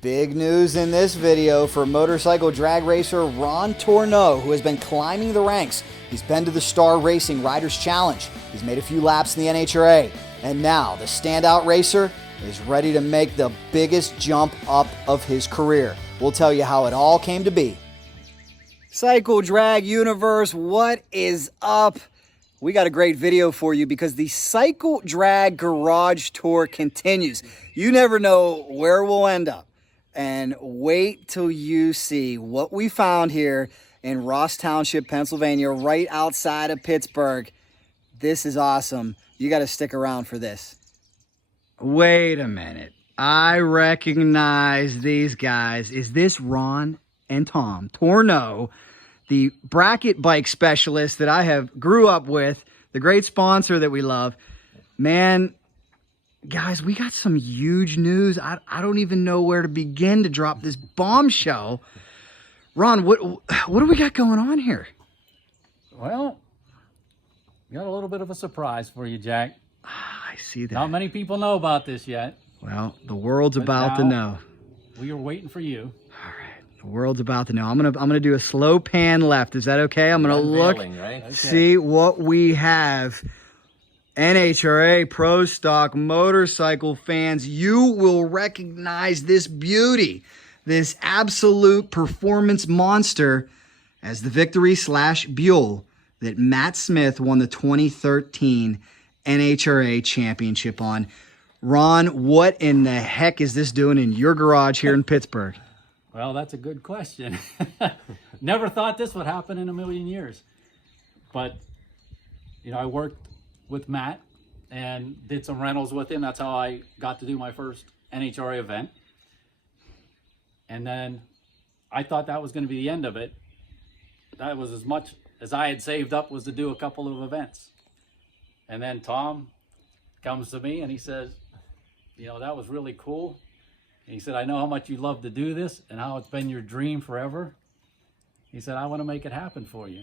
Big news in this video for motorcycle drag racer Ron Tornow, who has been climbing the ranks. He's been to the Star Racing Riders Challenge. He's made a few laps in the NHRA. And now the standout racer is ready to make the biggest jump up of his career. We'll tell you how it all came to be. Cycle Drag Universe, what is up? We got a great video for you because the Cycle Drag Garage Tour continues. You never know where we'll end up. And wait till you see what we found here in Ross Township, Pennsylvania, right outside of Pittsburgh. This is awesome. You got to stick around for this. Wait a minute. I recognize these guys. Is this Ron and Tom Tornow, the bracket bike specialist that I have grew up with, the great sponsor that we love? Man, guys, we got some huge news. I don't even know where to begin to drop this bombshell. Ron, what do we got going on here? Well, we got a little bit of a surprise for you, Jack. I see that. Not many people know about this yet. Well, the world's about to know. We are waiting for you. All right, the world's about to know. I'm gonna do a slow pan left. Is that okay? I'm gonna look, right? Okay. See what we have. NHRA Pro Stock Motorcycle fans, you will recognize this beauty, this absolute performance monster, as the Victory/Buell that Matt Smith won the 2013 NHRA Championship on. Ron, what in the heck is this doing in your garage here in Pittsburgh? Well, that's a good question. Never thought this would happen in a million years. But, you know, I worked with Matt and did some rentals with him. That's how I got to do my first NHRA event. And then I thought that was going to be the end of it. That was as much as I had saved up, was to do a couple of events. And then Tom comes to me and he says, you know, that was really cool. And he said, I know how much you love to do this and how it's been your dream forever. He said, I want to make it happen for you.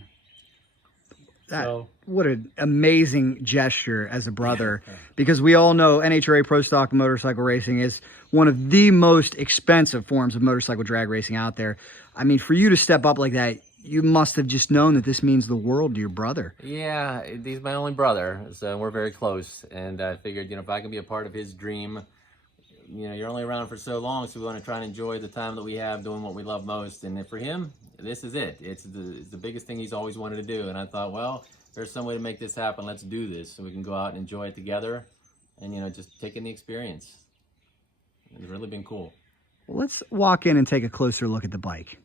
What an amazing gesture as a brother, because we all know NHRA Pro Stock Motorcycle Racing is one of the most expensive forms of motorcycle drag racing out there. I mean, for you to step up like that, you must have just known that this means the world to your brother. Yeah, he's my only brother, so we're very close. And I figured, you know, if I can be a part of his dream, you know, you're only around for so long, so we want to try and enjoy the time that we have doing what we love most. And for him, this is it. It's the biggest thing he's always wanted to do. And I thought, well, there's some way to make this happen. Let's do this so we can go out and enjoy it together and, you know, just take in the experience. It's really been cool. Well, let's walk in and take a closer look at the bike.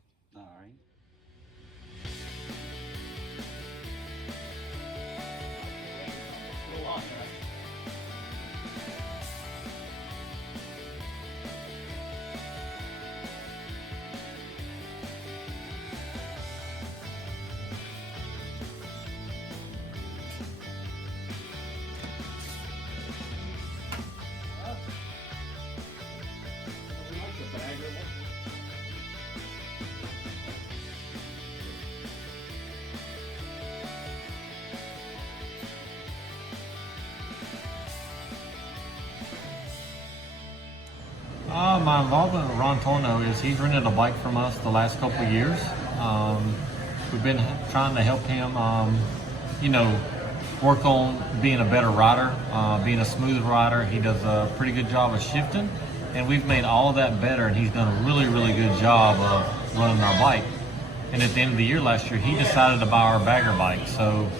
My involvement with Ron Tornow is he's rented a bike from us the last couple of years. We've been trying to help him, you know, work on being a better rider, being a smooth rider. He does a pretty good job of shifting, and we've made all of that better, and he's done a really, really good job of running our bike. And at the end of the year last year, he decided to buy our bagger bike. So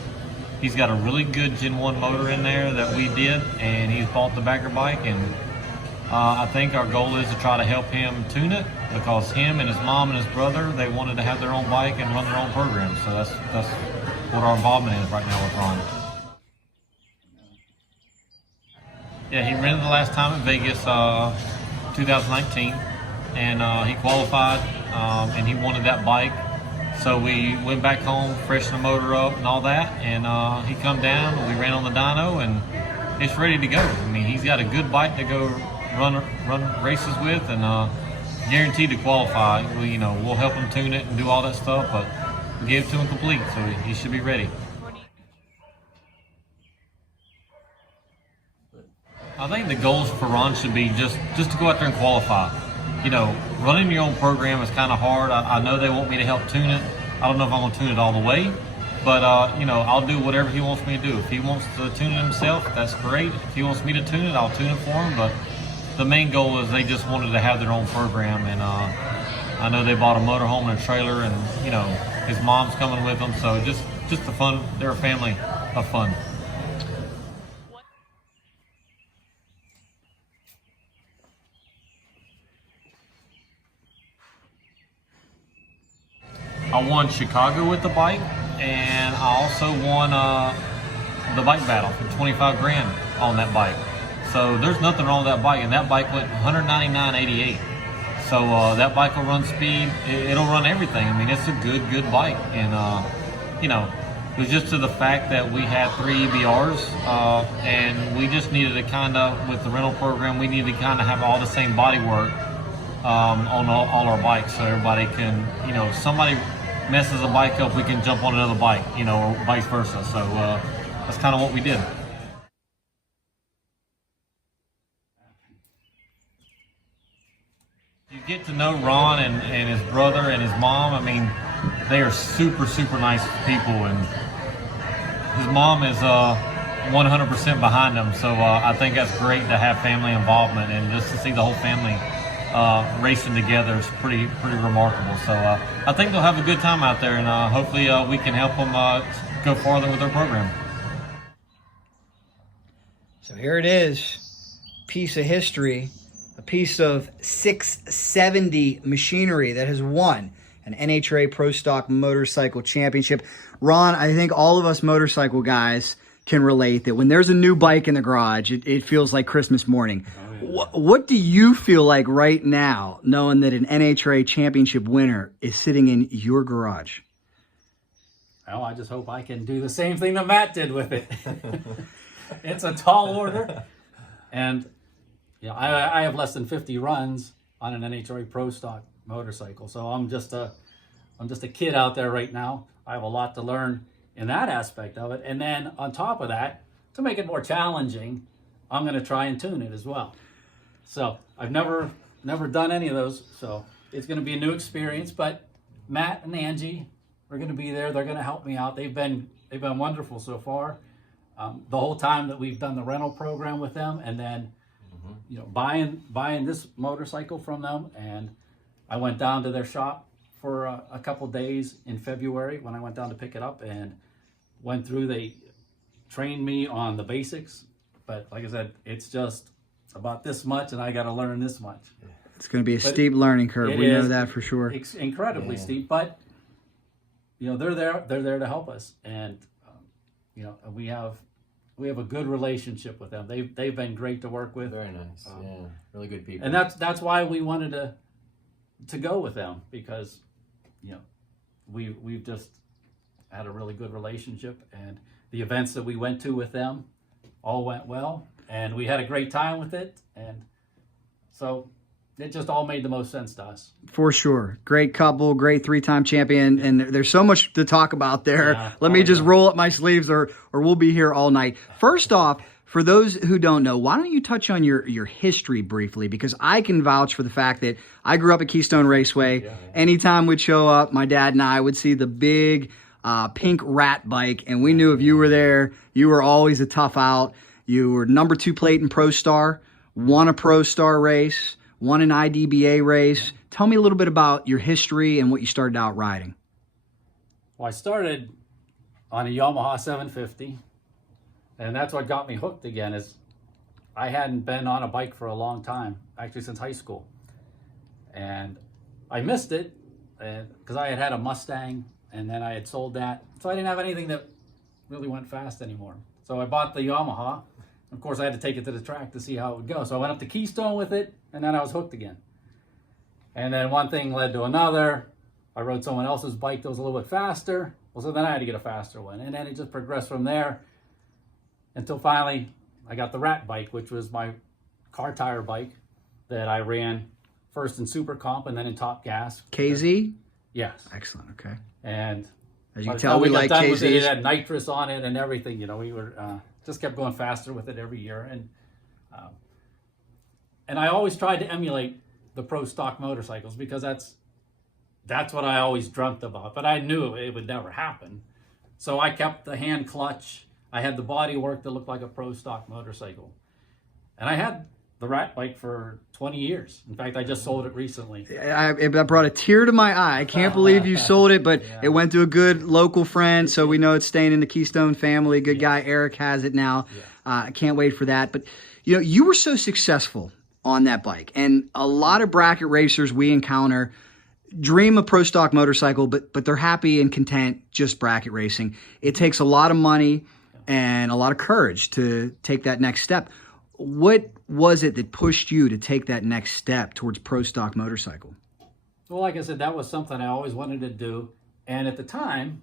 he's got a really good Gen 1 motor in there that we did, and he's bought the bagger bike. And I think our goal is to try to help him tune it, because him and his mom and his brother, they wanted to have their own bike and run their own program. So that's what our involvement is right now with Ron. Yeah, he rented the last time at Vegas, 2019, and he qualified, and he wanted that bike. So we went back home, freshened the motor up and all that, and he come down, we ran on the dyno, and it's ready to go. I mean, he's got a good bike to go run races with, and guaranteed to qualify. You know, we'll help him tune it and do all that stuff, but we gave it to him complete, so he should be ready. I think the goals for Ron should be just to go out there and qualify. running your own program is kind of hard. I know they want me to help tune it. I don't know if I'm going to tune it all the way, but I'll do whatever he wants me to do. If he wants to tune it himself, that's great. If he wants me to tune it, I'll tune it for him. But the main goal is they just wanted to have their own program, and I know they bought a motorhome and a trailer, and his mom's coming with them, so just a fun. They're a family of fun. I won Chicago with the bike, and I also won the bike battle for 25 grand on that bike. So there's nothing wrong with that bike, and that bike went 199.88. So that bike will run speed. It'll run everything. I mean, it's a good bike, and it was just to the fact that we had 3 EBRs, and we just needed to kind of, with the rental program, we needed to kind of have all the same body work on all our bikes, so everybody can, if somebody messes a bike up, we can jump on another bike, or vice versa. So that's kind of what we did. You get to know Ron and his brother and his mom. I mean, they are super nice people, and his mom is 100% behind them. So I think that's great to have family involvement, and just to see the whole family racing together is pretty remarkable. So I think they'll have a good time out there, and hopefully we can help them go farther with their program. So here it is, piece of history, a piece of 670 machinery that has won an NHRA Pro Stock Motorcycle Championship. Ron, I think all of us motorcycle guys can relate that when there's a new bike in the garage, it feels like Christmas morning. What do you feel like right now, knowing that an NHRA championship winner is sitting in your garage? Well, I just hope I can do the same thing that Matt did with it. It's a tall order, and I have less than 50 runs on an NHRA Pro Stock motorcycle, so I'm just a kid out there right now. I have a lot to learn in that aspect of it, and then on top of that, to make it more challenging, I'm going to try and tune it as well. So I've never done any of those, so it's going to be a new experience. But Matt and Angie are going to be there. They're going to help me out. They've been wonderful so far. The whole time that we've done the rental program with them, and then buying this motorcycle from them. And I went down to their shop for a couple days in February when I went down to pick it up, and went through. They trained me on the basics, but like I said, it's just about this much, and I got to learn this much. It's going to be a steep learning curve. We know that for sure. It's incredibly steep, but they're there to help us, and we have a good relationship with them. They've been great to work with. Very nice. Really good people. And that's why we wanted to go with them, because we've just had a really good relationship, and the events that we went to with them all went well, and we had a great time with it, and so it just all made the most sense to us. For sure. Great couple, great 3-time champion, and there's so much to talk about there. Yeah, Let me just roll up my sleeves, or we'll be here all night. First off, for those who don't know, why don't you touch on your history briefly? Because I can vouch for the fact that I grew up at Keystone Raceway. Anytime we'd show up, my dad and I would see the big pink rat bike, and we knew if you were there, you were always a tough out. You were number 2 plate in Pro Star, won a Pro Star race, won an IDBA race. Tell me a little bit about your history and what you started out riding. Well, I started on a Yamaha 750, and that's what got me hooked again. Is I hadn't been on a bike for a long time, actually since high school, and I missed it because I had a Mustang, and then I had sold that, so I didn't have anything that really went fast anymore. So I bought the Yamaha. Of course, I had to take it to the track to see how it would go. So I went up to Keystone with it, and then I was hooked again. And then one thing led to another. I rode someone else's bike that was a little bit faster. Well, so then I had to get a faster one. And then it just progressed from there until finally I got the rat bike, which was my car tire bike that I ran first in Super Comp and then in Top Gas. KZ? Yes. Excellent, okay. And as you can tell, we like KZs. It had nitrous on it and everything. We were just kept going faster with it every year. And I always tried to emulate the pro stock motorcycles, because that's what I always dreamt about, but I knew it would never happen. So I kept the hand clutch. I had the body work that looked like a pro stock motorcycle. And I had the rat bike for 20 years. In fact, I just sold it recently. It brought a tear to my eye. I can't believe you sold it, but it went to a good local friend, so we know it's staying in the Keystone family. Good guy, Eric, has it now. I can't wait for that. But you know, you were so successful on that bike, and a lot of bracket racers we encounter dream a pro stock motorcycle, but they're happy and content just bracket racing. It takes a lot of money and a lot of courage to take that next step. What was it that pushed you to take that next step towards pro stock motorcycle? Well, like I said, that was something I always wanted to do. And at the time,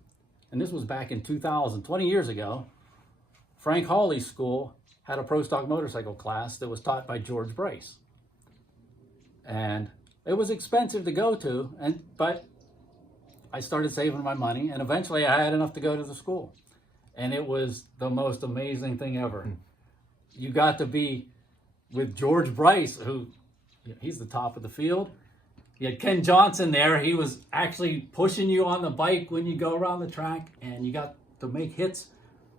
and this was back in 2000, 20 years ago, Frank Hawley's school had a pro stock motorcycle class that was taught by George Bryce. And it was expensive to go to, but I started saving my money, and eventually I had enough to go to the school. And it was the most amazing thing ever. You got to be with George Bryce, who, he's the top of the field. You had Ken Johnson there. He was actually pushing you on the bike when you go around the track, and you got to make hits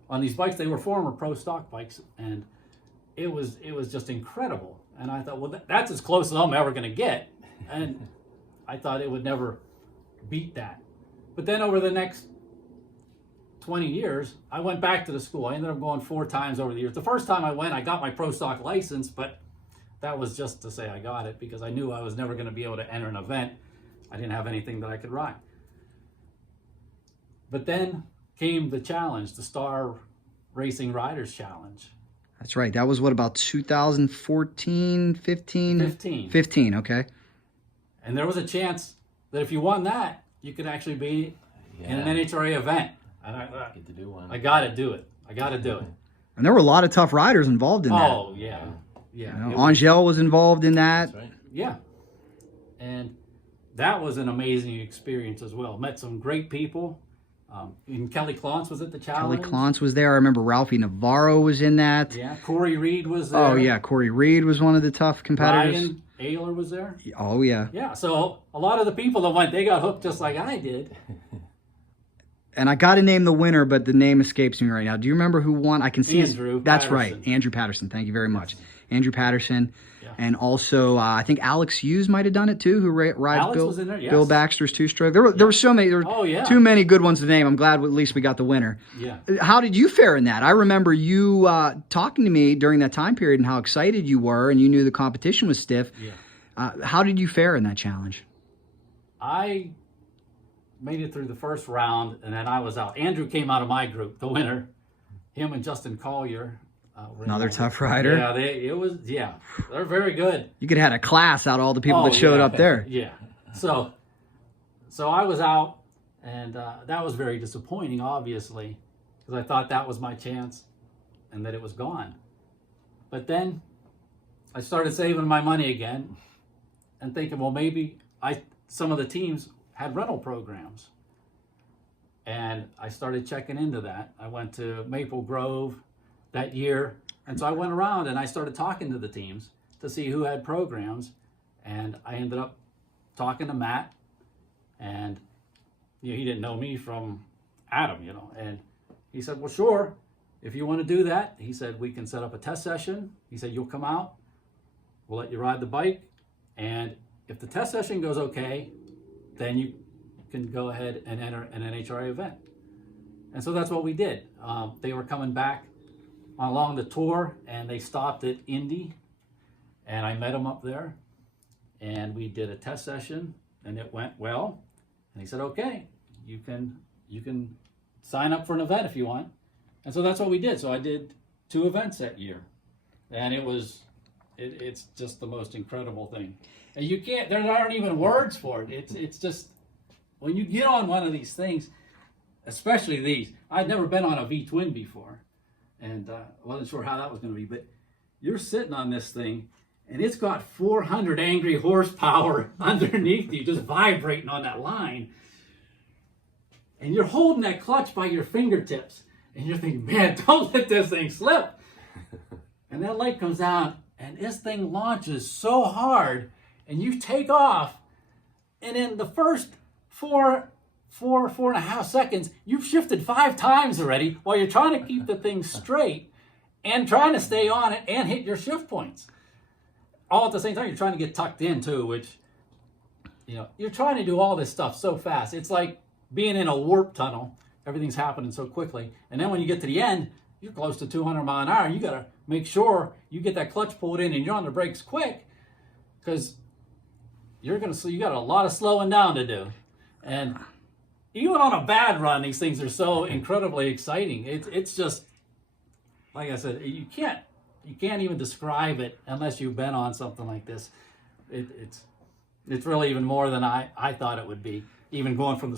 on these bikes. They were former pro stock bikes, and it was just incredible. And I thought, well, that's as close as I'm ever going to get. And I thought it would never beat that. But then over the next 20 years, I went back to the school. I ended up going 4 times over the years. The first time I went, I got my pro stock license, but that was just to say I got it, because I knew I was never going to be able to enter an event. I didn't have anything that I could ride. But then came the challenge, the Star Racing Riders Challenge. That's right. That was what, about 2014, 15? 15. 15, okay. And there was a chance that if you won that, you could actually be in an NHRA event. And I thought, Get to do one. I got to do it. I got to do it. And there were a lot of tough riders involved in that. Oh, yeah. Yeah. You know, Angel was involved in that. That's right. Yeah. And that was an amazing experience as well. Met some great people. And Kelly Clance was at the Kelly challenge. Clance was there. I remember Ralphie Navarro was in that. Yeah. Corey Reed was there. Oh, yeah. Corey Reed was one of the tough competitors. Ryan Ayler was there. Oh, yeah. Yeah. So a lot of the people that went, they got hooked just like I did. And I got to name the winner, but the name escapes me right now. Do you remember who won? I can see Andrew That's Patterson. right. Andrew Patterson. Thank you very much. Andrew Patterson. Yeah. And also, I think Alex Hughes might have done it too, who rides Alex Bill, was in there, yes. Bill Baxter's two-stroke. There were so many. There were too many good ones to name. I'm glad at least we got the winner. Yeah. How did you fare in that? I remember you talking to me during that time period and how excited you were, and you knew the competition was stiff. Yeah. How did you fare in that challenge? I made it through the first round, and then I was out. Andrew came out of my group, the winner. Him and Justin Collier. Another tough rider. Yeah, they're very good. You could have had a class out of all the people that showed up there. Yeah. So I was out, and that was very disappointing, obviously, because I thought that was my chance and that it was gone. But then I started saving my money again and thinking, well, maybe some of the teams had rental programs. And I started checking into that. I went to Maple Grove that year. And so I went around and I started talking to the teams to see who had programs. And I ended up talking to Matt. And he didn't know me from Adam, And he said, well, sure, if you want to do that. He said, we can set up a test session. He said, you'll come out. We'll let you ride the bike. And if the test session goes okay, then you can go ahead and enter an NHRA event. And so that's what we did. They were coming back along the tour, and they stopped at Indy, and I met them up there, and we did a test session, and it went well. And he said, okay, you can sign up for an event if you want. And so that's what we did. So I did 2 events that year, and it's just the most incredible thing. And there aren't even words for it. It's just, when you get on one of these things, especially these, I'd never been on a V-twin before, and wasn't sure how that was going to be, but you're sitting on this thing, and it's got 400 angry horsepower underneath you, just vibrating on that line, and you're holding that clutch by your fingertips, and you're thinking, man, don't let this thing slip. And that light comes down, and this thing launches so hard, and you take off, and in the first four and a half seconds, you've shifted 5 times already while you're trying to keep the thing straight and trying to stay on it and hit your shift points. All at the same time, you're trying to get tucked in too, which, you're trying to do all this stuff so fast. It's like being in a warp tunnel. Everything's happening so quickly. And then when you get to the end, you're close to 200 mile an hour. You got to make sure you get that clutch pulled in and you're on the brakes quick, because you got a lot of slowing down to do. And even on a bad run, these things are so incredibly exciting. It's just, like I said, you can't even describe it unless you've been on something like this. It's really even more than I thought it would be. Even going from the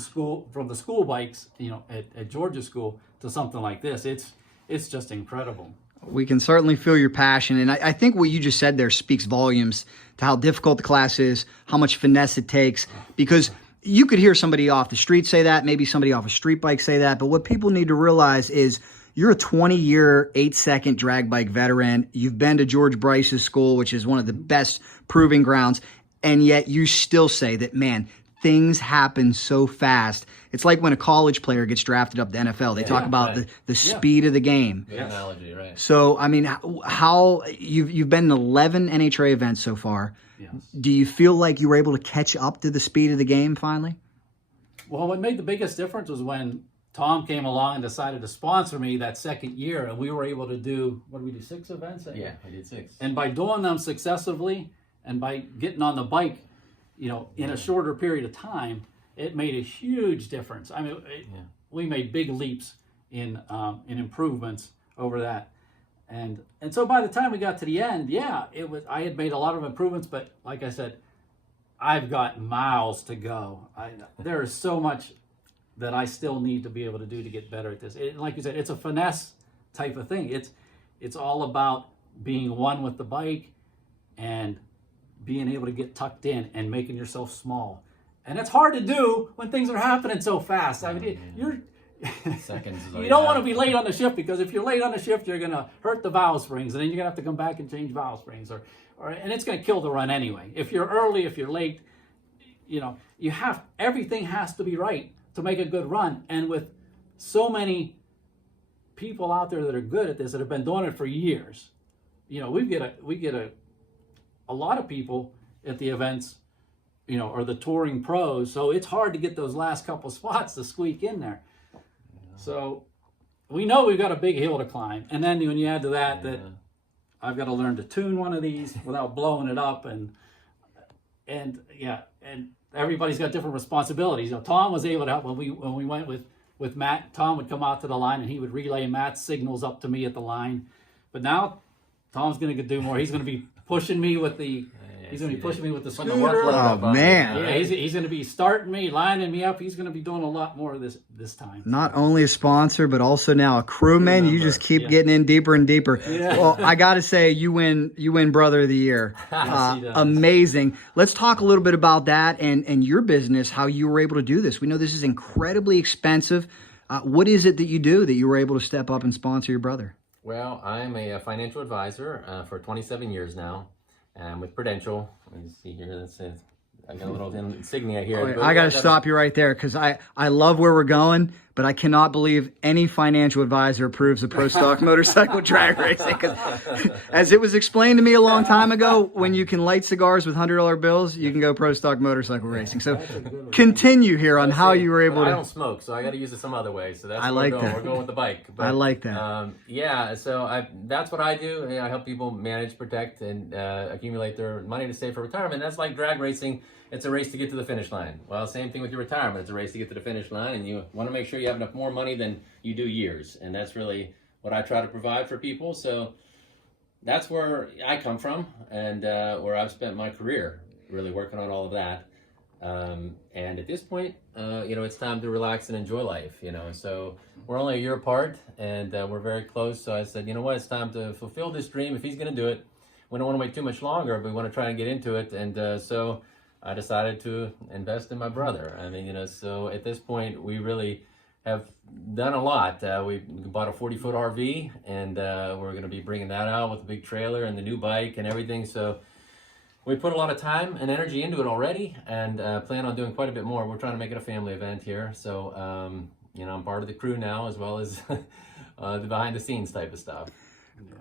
school bikes, at Georgia school, to something like this, it's just incredible. We can certainly feel your passion, and I think what you just said there speaks volumes to how difficult the class is, how much finesse it takes, because you could hear somebody off the street say that, maybe somebody off a street bike say that, but what people need to realize is you're a 20-year, 8-second drag bike veteran. You've been to George Bryce's school, which is one of the best proving grounds, and yet you still say that, man, things happen so fast. It's like when a college player gets drafted up to the NFL. They talk about the speed of the game. Good analogy, right? So, I mean, how you've been in 11 NHRA events so far. Yes. Do you feel like you were able to catch up to the speed of the game finally? Well, what made the biggest difference was when Tom came along and decided to sponsor me that second year, and we were able to do, 6 events? Yeah, I did 6. And by doing them successively and by getting on the bike, in a shorter period of time, it made a huge difference. I mean, we made big leaps in improvements over that. And so by the time we got to the end, I had made a lot of improvements, but like I said, I've got miles to go. There is so much that I still need to be able to do to get better at this. Like you said, it's a finesse type of thing. It's all about being one with the bike and being able to get tucked in and making yourself small. And it's hard to do when things are happening so fast. I mean, Seconds. You don't want to be late on the shift, because if you're late on the shift, you're going to hurt the valve springs, and then you're going to have to come back and change valve springs, and it's going to kill the run anyway. If you're early, if you're late, everything has to be right to make a good run. And with so many people out there that are good at this, that have been doing it for years, we get a lot of people at the events, are the touring pros. So it's hard to get those last couple spots to squeak in there. So we know we've got a big hill to climb. And then when you add to that I've got to learn to tune one of these without blowing it up, and everybody's got different responsibilities. Tom was able to help when we went with Matt. Tom would come out to the line and he would relay Matt's signals up to me at the line. But now Tom's going to do more. He's going to be pushing me with the scooter. Oh, man. Yeah, he's going to be starting me, lining me up. He's going to be doing a lot more of this time. Not only a sponsor, but also now a crewman. You just keep getting in deeper and deeper. Yeah. Well, I got to say, you win Brother of the Year. Yes, he does. Amazing. Let's talk a little bit about that and your business, how you were able to do this. We know this is incredibly expensive. What is it that you do that you were able to step up and sponsor your brother? Well, I'm a financial advisor for 27 years now. With Prudential. Let me see here. That says I got a little insignia here. I got to stop you right there, because I love where we're going, but I cannot believe any financial advisor approves of Pro Stock Motorcycle drag racing. 'Cause as it was explained to me a long time ago, when you can light cigars with $100 bills, you can go Pro Stock Motorcycle racing. So continue here on how you were able to. I don't smoke, so I got to use it some other way. So that's I what like we're going. that. We're going with the bike. But, I like that. So that's what I do. I help people manage, protect, and accumulate their money to save for retirement. That's like drag racing. It's a race to get to the finish line. Well, same thing with your retirement. It's a race to get to the finish line, and you want to make sure you have enough more money than you do years. And that's really what I try to provide for people. So that's where I come from, and where I've spent my career really working on all of that. And at this point, it's time to relax and enjoy life, So we're only a year apart, and we're very close. So I said, you know what, it's time to fulfill this dream. If he's going to do it, we don't want to wait too much longer, but we want to try and get into it. And so I decided to invest in my brother. I mean, so at this point, we really have done a lot. We bought a 40-foot RV, and we're going to be bringing that out with a big trailer and the new bike and everything. So We put a lot of time and energy into it already, and plan on doing quite a bit more. We're trying to make it a family event here, so you know, I'm part of the crew now, as well as the behind-the-scenes type of stuff.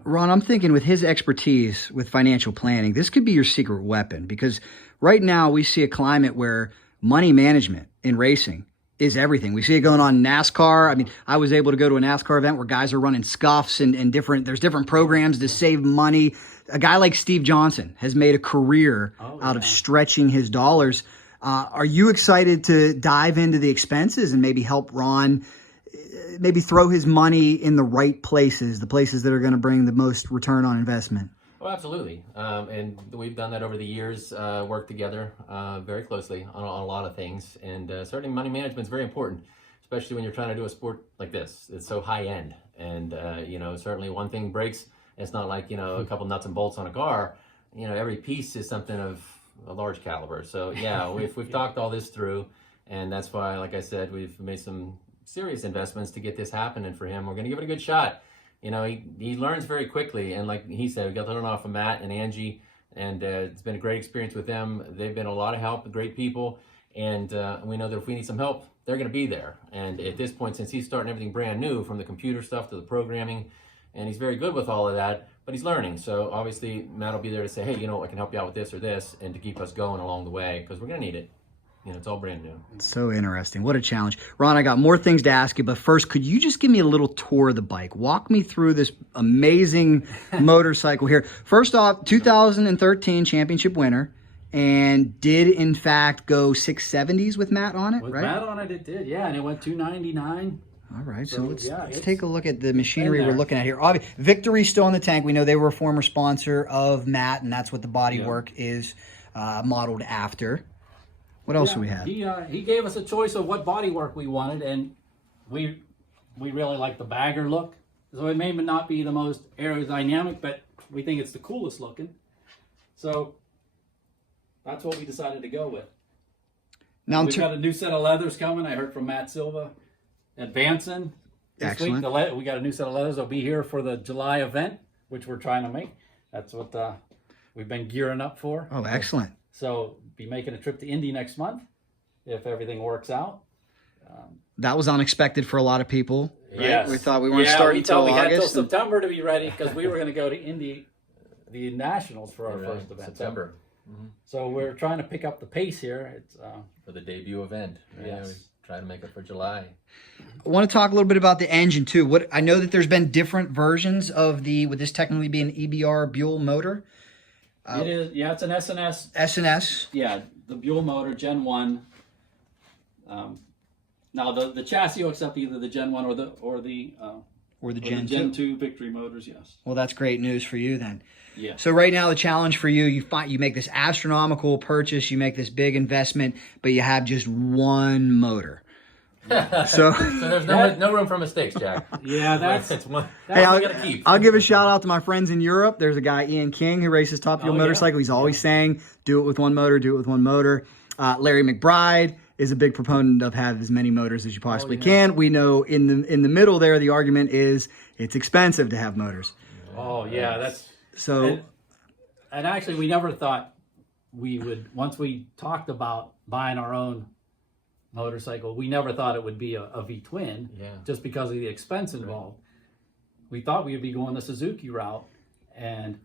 Ron, I'm thinking with his expertise with financial planning, this could be your secret weapon, because right now we see a climate where money management in racing is everything. We see it going on in NASCAR. I mean, I was able to go to a NASCAR event where guys are running scuffs and there's different programs to save money. A guy like Steve Johnson has made a career out of stretching his dollars. Are you excited to dive into the expenses and maybe help Ron maybe throw his money in the right places, the places that are going to bring the most return on investment? Well, absolutely. And we've done that over the years, worked together very closely on a lot of things. And certainly money management is very important, especially when you're trying to do a sport like this. It's so high end. And, you know, certainly one thing breaks. It's not like, you know, a couple nuts and bolts on a car. You know, every piece is something of a large caliber. So, yeah, we've talked all this through. And that's why, like I said, we've made some serious investments to get this happening for him. We're going to give it a good shot. You know, he learns very quickly, and like he said, we got to learn off of Matt and Angie, and it's been a great experience with them. They've been a lot of help, great people, and we know that if we need some help, they're going to be there. And at this point, since he's starting everything brand new, from the computer stuff to the programming, and he's very good with all of that, but he's learning. So obviously, Matt will be there to say, hey, you know, I can help you out with this or this, and to keep us going along the way, because we're going to need it. You know, it's all brand new. So interesting. What a challenge. Ron, I got more things to ask you, but first, could you just give me a little tour of the bike? Walk me through this amazing motorcycle here. First off, 2013 championship winner, and did, in fact, go 670s with Matt on it, With right? Matt on it did, yeah, and it went 299. All right, so let's it's take a look at the machinery in we're there. looking at here. Victory's still in the tank. We know they were a former sponsor of Matt, and that's what the bodywork is modeled after. What else do we have? He gave us a choice of what bodywork we wanted, and we really like the bagger look. So it may not be the most aerodynamic, but we think it's the coolest looking. So that's what we decided to go with. Now, We've got a new set of leathers coming. I heard from Matt Silva advancing this Excellent. week. We got a new set of leathers. They'll be here for the July event, which we're trying to make. That's what we've been gearing up for. Oh, excellent. So be making a trip to Indy next month if everything works out. That was unexpected for a lot of people. Right? Yes. We thought we weren't starting until we had till August. September to be ready, because we were going to go to Indy, the Nationals, for our first event. September. So we're trying to pick up the pace here. It's For the debut event. Right? Yes. We try to make it for July. I want to talk a little bit about the engine too. I know that there's been different versions of would this technically be an EBR Buell motor? it is, yeah, it's an SNS. SNS. Yeah, the Buell motor, Gen 1. Now the chassis will accept either the Gen 1 or the Gen 2. Gen 2 Victory motors. Yes. Well, that's great news for you then. Yeah. So right now the challenge for you, you make this astronomical purchase, you make this big investment, but you have just one motor. So there's no room for mistakes, Jack. Yeah, That's one. hey, we gotta keep. I'll give a shout out to my friends in Europe. There's a guy, Ian King, who races Top Fuel motorcycle. He's always saying, do it with one motor, do it with one motor. Larry McBride is a big proponent of have as many motors as you possibly can. We know in the middle there, the argument is it's expensive to have motors. Oh yeah, that's So and actually we never thought we would, once we talked about buying our own motorcycle, we never thought it would be a V-twin, just because of the expense involved. We thought we would be going the Suzuki route, and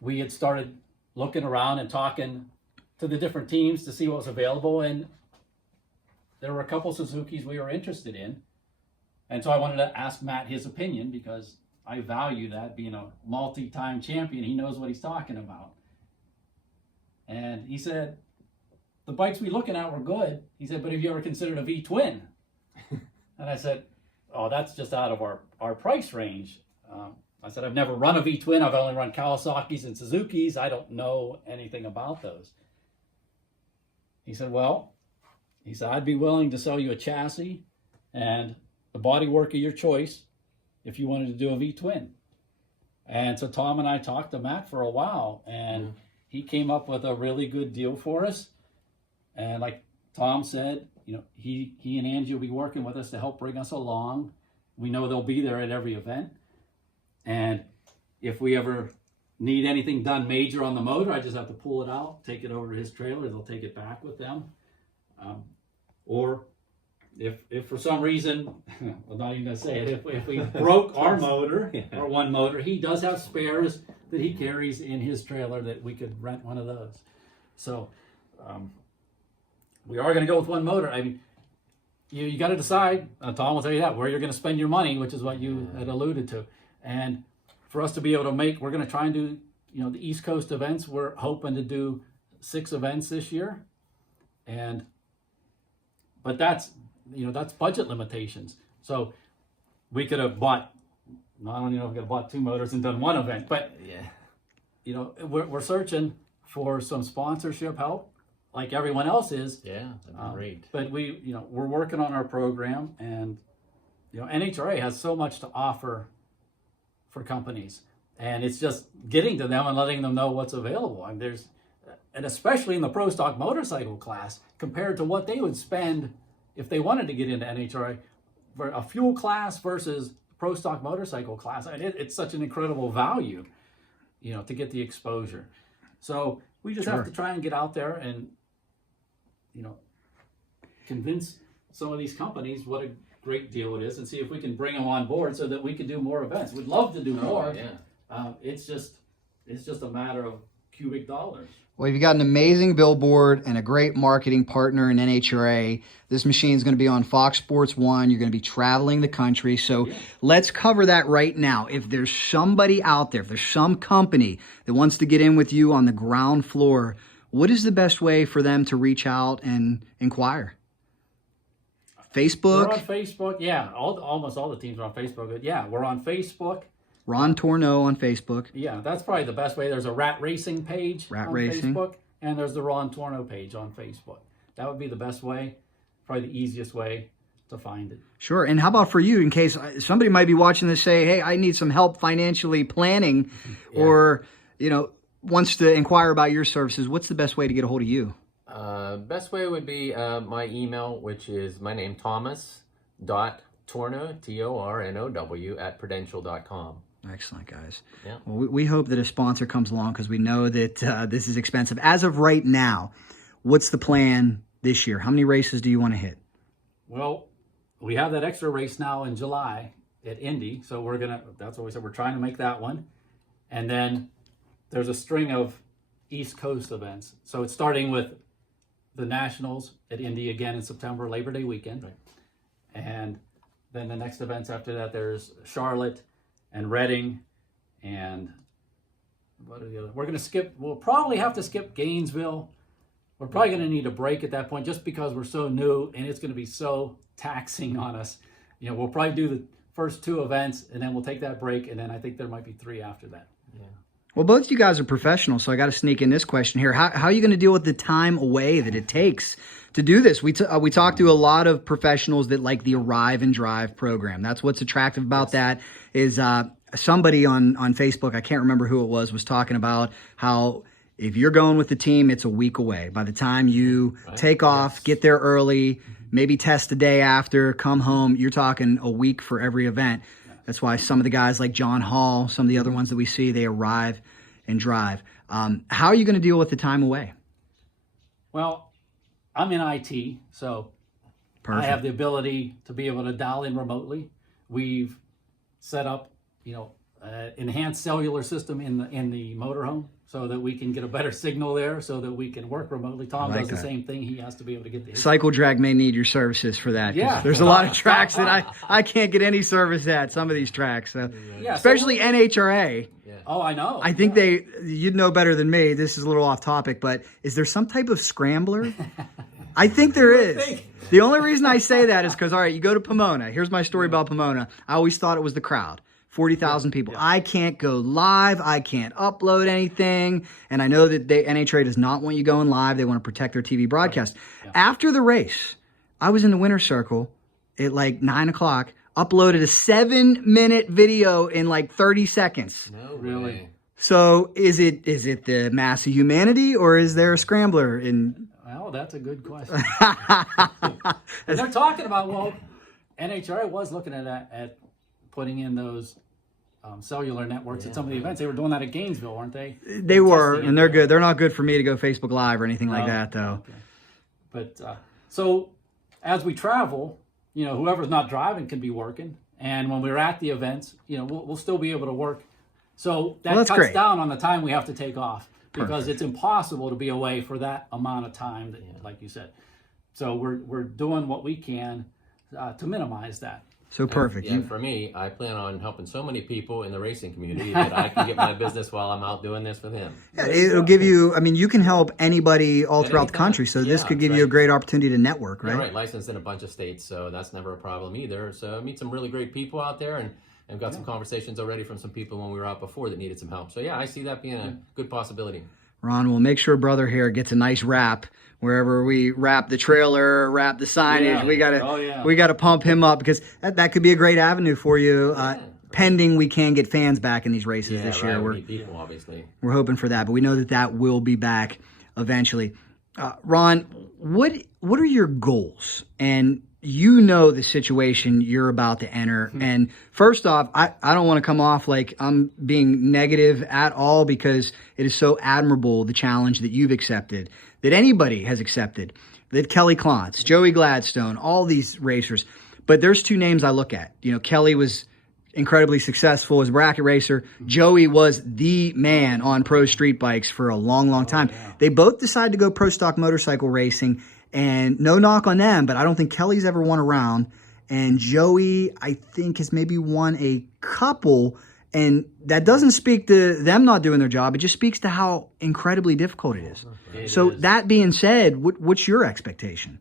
we had started looking around and talking to the different teams to see what was available, and there were a couple Suzukis we were interested in, and so I wanted to ask Matt his opinion, because I value that. Being a multi-time champion, he knows what he's talking about. And he said, the bikes we looking at were good. He said, but have you ever considered a V-twin? And I said, oh, that's just out of our price range. I said, I've never run a V-twin. I've only run Kawasaki's and Suzuki's. I don't know anything about those. He said, I'd be willing to sell you a chassis and the bodywork of your choice if you wanted to do a V-twin. And so Tom and I talked to Matt for a while, and he came up with a really good deal for us. And like Tom said, you know, he and Angie will be working with us to help bring us along. We know they'll be there at every event. And if we ever need anything done major on the motor, I just have to pull it out, take it over to his trailer. They'll take it back with them. Or if for some reason, I'm not even gonna say it, if we broke our motor, or one motor, he does have spares that he carries in his trailer that we could rent one of those. So we are gonna go with one motor. I mean, you got to decide, Tom will tell you that, where you're gonna spend your money, which is what you had alluded to. And for us to be able to we're gonna try and do, the East Coast events. We're hoping to do 6 events this year. But that's budget limitations. So we could have bought, I don't even know if we could have bought 2 motors and done 1 event, but we're searching for some sponsorship help like everyone else is. Yeah, that'd be great. But we're working on our program, and NHRA has so much to offer for companies, and it's just getting to them and letting them know what's available. And especially in the Pro Stock Motorcycle class, compared to what they would spend if they wanted to get into NHRA, for a fuel class versus Pro Stock Motorcycle class. I mean, it's such an incredible value, to get the exposure. So we just have to try and get out there and, convince some of these companies what a great deal it is, and see if we can bring them on board so that we can do more events. We'd love to do more. It's just a matter of cubic dollars. Well, you've got an amazing billboard and a great marketing partner in NHRA. This machine is going to be on Fox Sports 1. You're going to be traveling the country. So let's cover that right now. If there's somebody out there, if there's some company that wants to get in with you on the ground floor, what is the best way for them to reach out and inquire? Facebook? We're on Facebook. Yeah, almost all the teams are on Facebook. Yeah, we're on Facebook. Ron Tornow on Facebook. Yeah, that's probably the best way. There's a Rat Racing page on Facebook, and there's the Ron Tornow page on Facebook. That would be the best way, probably the easiest way to find it. Sure. And how about for you, in case somebody might be watching this, say, hey, I need some help financially planning, or, wants to inquire about your services, what's the best way to get a hold of you? Best way would be my email, which is my name, Thomas.Tornow, Tornow, @prudential.com. Excellent, guys. Yeah. Well, we hope that a sponsor comes along, because we know that this is expensive. As of right now, what's the plan this year? How many races do you want to hit? Well, we have that extra race now in July at Indy, so that's what we said, we're trying to make that one. And then there's a string of East Coast events. So it's starting with the Nationals at Indy again in September, Labor Day weekend. Right. And then the next events after that, there's Charlotte and Reading, and what are the other? We'll probably have to skip Gainesville. We're probably going to need a break at that point, just because we're so new and it's going to be so taxing on us. We'll probably do the first 2 events, and then we'll take that break, and then I think there might be 3 after that. Yeah. Well, both you guys are professionals, so I got to sneak in this question here. How are you going to deal with the time away that it takes to do this? We talked to a lot of professionals that like the Arrive and Drive program. That's what's attractive about that is somebody on Facebook, I can't remember who it was talking about how if you're going with the team, it's a week away. By the time you take off, get there early, maybe test the day after, come home, you're talking a week for every event. That's why some of the guys like John Hall, some of the other ones that we see, they Arrive and Drive. How are you going to deal with the time away? Well, I'm in IT, so I have the ability to be able to dial in remotely. We've set up, enhanced cellular system in the motorhome so that we can get a better signal there, so that we can work remotely. Tom does the same thing. He has to be able to get the Cycle Drag may need your services for that. Yeah, there's a lot of tracks that I can't get any service at. Some of these tracks, so especially NHRA. Yeah. Oh, I know. I think you'd know better than me. This is a little off topic, but is there some type of scrambler? I think there is. The only reason I say that is because, all right, you go to Pomona. Here's my story about Pomona. I always thought it was the crowd. 40,000 people. I can't go live. I can't upload anything. And I know that NHRA does not want you going live. They want to protect their TV broadcast. Right. Yeah. After the race, I was in the winner's circle at like 9 o'clock, uploaded a 7-minute video in like 30 seconds. No, really? So is it the mass of humanity, or is there a scrambler in? Well, that's a good question. They're talking about, NHRA was looking at putting in those cellular networks at some of the events. They were doing that at Gainesville, weren't they? They were, and they're good. They're not good for me to go Facebook Live or anything like that, though. Okay. But so as we travel, whoever's not driving can be working. And when we're at the events, we'll still be able to work. So that cuts down on the time we have to take off, because it's impossible to be away for that amount of time, like you said. So we're doing what we can to minimize that. So perfect. Yeah, for me, I plan on helping so many people in the racing community that I can get my business while I'm out doing this with him. Yeah, it'll give you, you can help anybody all throughout the country, so this could give you a great opportunity to network, right? Yeah, right, licensed in a bunch of states, so that's never a problem either. So I meet some really great people out there, and got some conversations already from some people when we were out before that needed some help. So yeah, I see that being a good possibility. Ron, we'll make sure brother here gets a nice wrap wherever we wrap the trailer, wrap the signage. We gotta pump him up, because that could be a great avenue for you. Pending we can get fans back in these races this year. We need people, obviously. We're hoping for that, but we know that will be back eventually. Ron, what are your goals? And the situation you're about to enter. And first off, I don't want to come off like I'm being negative at all, because it is so admirable, the challenge that you've accepted, that anybody has accepted, that Kelly Klontz, Joey Gladstone, all these racers. But there's two names I look at. Kelly was incredibly successful as a bracket racer. Joey was the man on pro street bikes for a long, long time. They both decided to go pro stock motorcycle racing. And no knock on them, but I don't think Kelly's ever won a round. And Joey, I think, has maybe won a couple. And that doesn't speak to them not doing their job. It just speaks to how incredibly difficult it is. That being said, what's your expectation?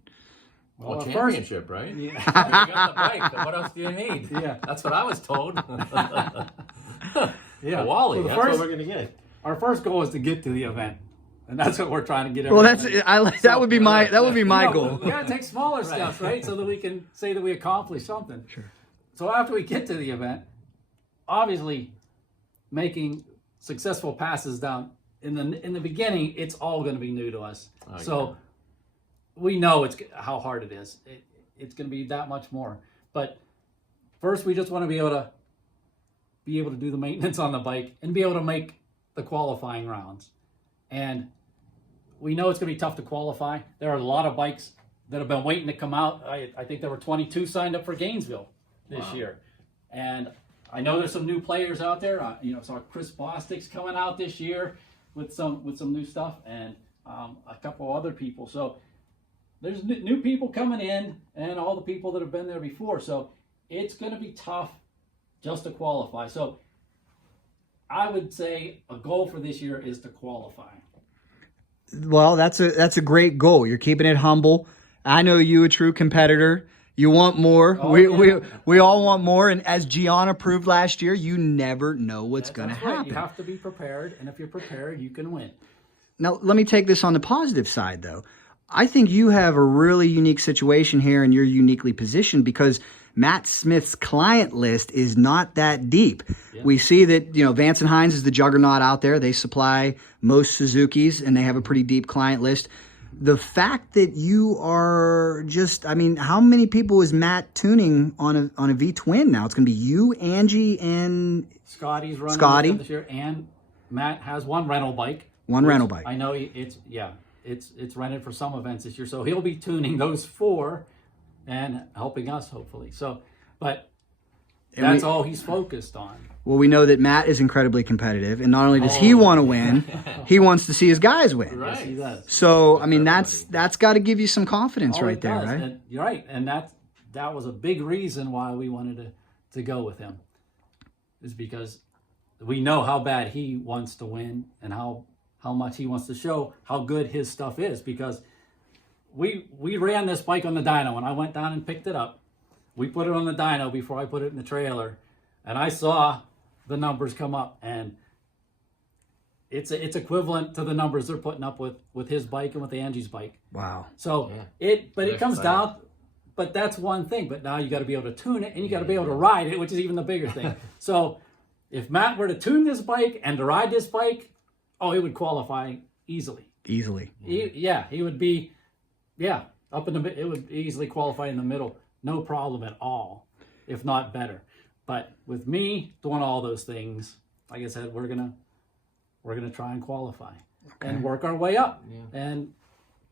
Well, championship, right? Yeah. You got the bike. What else do you need? Yeah. That's what I was told. Wally, that's what we're going to get. Our first goal is to get to the event. And that's what we're trying to get. Well, that would be my goal. We gotta take smaller steps, right? So that we can say that we accomplished something. Sure. So after we get to the event, obviously, making successful passes down in the beginning, it's all going to be new to us. We know how hard it is. It's going to be that much more. But first, we just want to be able to do the maintenance on the bike and be able to make the qualifying rounds. And we know it's going to be tough to qualify. There are a lot of bikes that have been waiting to come out. I think there were 22 signed up for Gainesville this year. And I know there's some new players out there. Saw Chris Bostic's coming out this year with some new stuff, and a couple other people. So there's new people coming in, and all the people that have been there before. So it's going to be tough just to qualify. So I would say a goal for this year is to qualify. Well, that's a great goal. You're keeping it humble. I know you, a true competitor. You want more. We all want more. And as Gianna proved last year, you never know what's going to happen. You have to be prepared, and if you're prepared, you can win. Now, let me take this on the positive side, though. I think you have a really unique situation here, and you're uniquely positioned because Matt Smith's client list is not that deep. Yeah. We see that, Vance and Hines is the juggernaut out there. They supply most Suzukis, and they have a pretty deep client list. The fact that you are how many people is Matt tuning on a V-twin now? It's going to be you, Angie, and Scotty's running this year, and Matt has one rental bike. Rental bike. I know it's rented for some events this year, so he'll be tuning those 4 and helping us, hopefully. So, but that's all he's focused on. Well, we know that Matt is incredibly competitive, and not only does he want to win, he wants to see his guys win. Right. Yes, he does. So, that's got to give you some confidence right there, right? And, you're right, and that was a big reason why we wanted to go with him, is because we know how bad he wants to win and how much he wants to show how good his stuff is, because we ran this bike on the dyno. When I went down and picked it up, we put it on the dyno before I put it in the trailer, and I saw the numbers come up, and it's equivalent to the numbers they're putting up with his bike and with Angie's bike. Wow. So it comes down, but that's one thing. But now you got to be able to tune it, and you got to be able to ride it, which is even the bigger thing. So if Matt were to tune this bike and to ride this bike, he would qualify easily. He would be, up in the mid. It would easily qualify in the middle, no problem at all, if not better. But with me doing all those things, like I said, we're gonna try and qualify and work our way up. And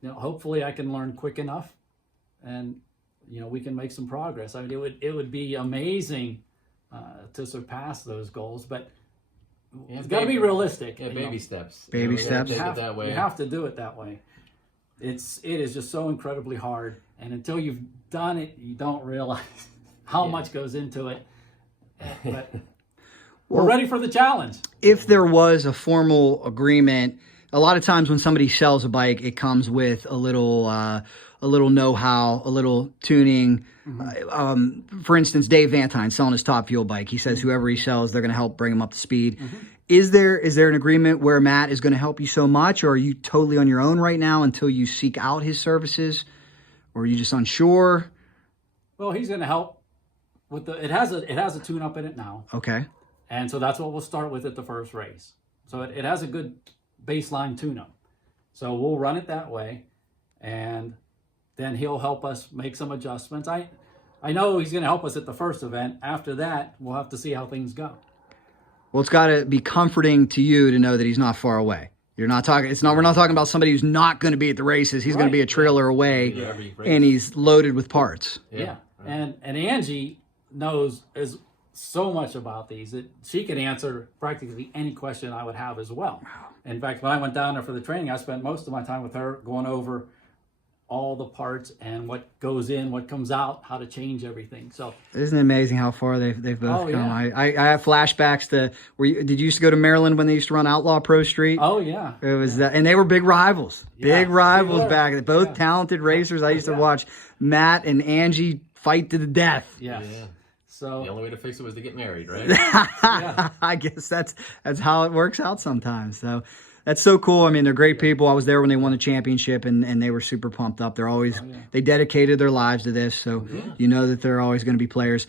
hopefully I can learn quick enough, and we can make some progress. I mean, it would be amazing to surpass those goals, but it's got to be realistic. Yeah, baby steps. Baby steps. Take it that way. You have to do it that way. It is just so incredibly hard, and until you've done it, you don't realize how much goes into it. But we're ready for the challenge. If there was a formal agreement, a lot of times when somebody sells a bike, it comes with a little know-how, a little tuning. For instance, Dave Vantine selling his Top Fuel bike. He says whoever he sells, they're going to help bring him up to speed. Is there an agreement where Matt is going to help you so much, or are you totally on your own right now until you seek out his services, or are you just unsure? Well, he's going to help with it has a tune-up in it now. Okay. And so that's what we'll start with at the first race. So it has a good baseline tune-up. So we'll run it that way, and then he'll help us make some adjustments. I know he's going to help us at the first event. After that, we'll have to see how things go. Well, it's got to be comforting to you to know that he's not far away. We're not talking about somebody who's not going to be at the races. He's going to be a trailer away, and he's loaded with parts. Yeah. And Angie knows so much about these that she can answer practically any question I would have as well. In fact, when I went down there for the training, I spent most of my time with her going over all the parts and what goes in, what comes out, how to change everything. So isn't it amazing how far they've both come? Yeah. I have flashbacks to did you used to go to Maryland when they used to run Outlaw Pro Street? Oh yeah. It was and they were big rivals. Big rivals back then. Both Yeah. talented racers. I used to watch Matt and Angie fight to the death. Yeah. So The only way to fix it was to get married, right? I guess that's how it works out sometimes. So that's so cool. I mean, they're great people. I was there when they won the championship, and they were super pumped up. They're always they dedicated their lives to this, so you know that they're always going to be players.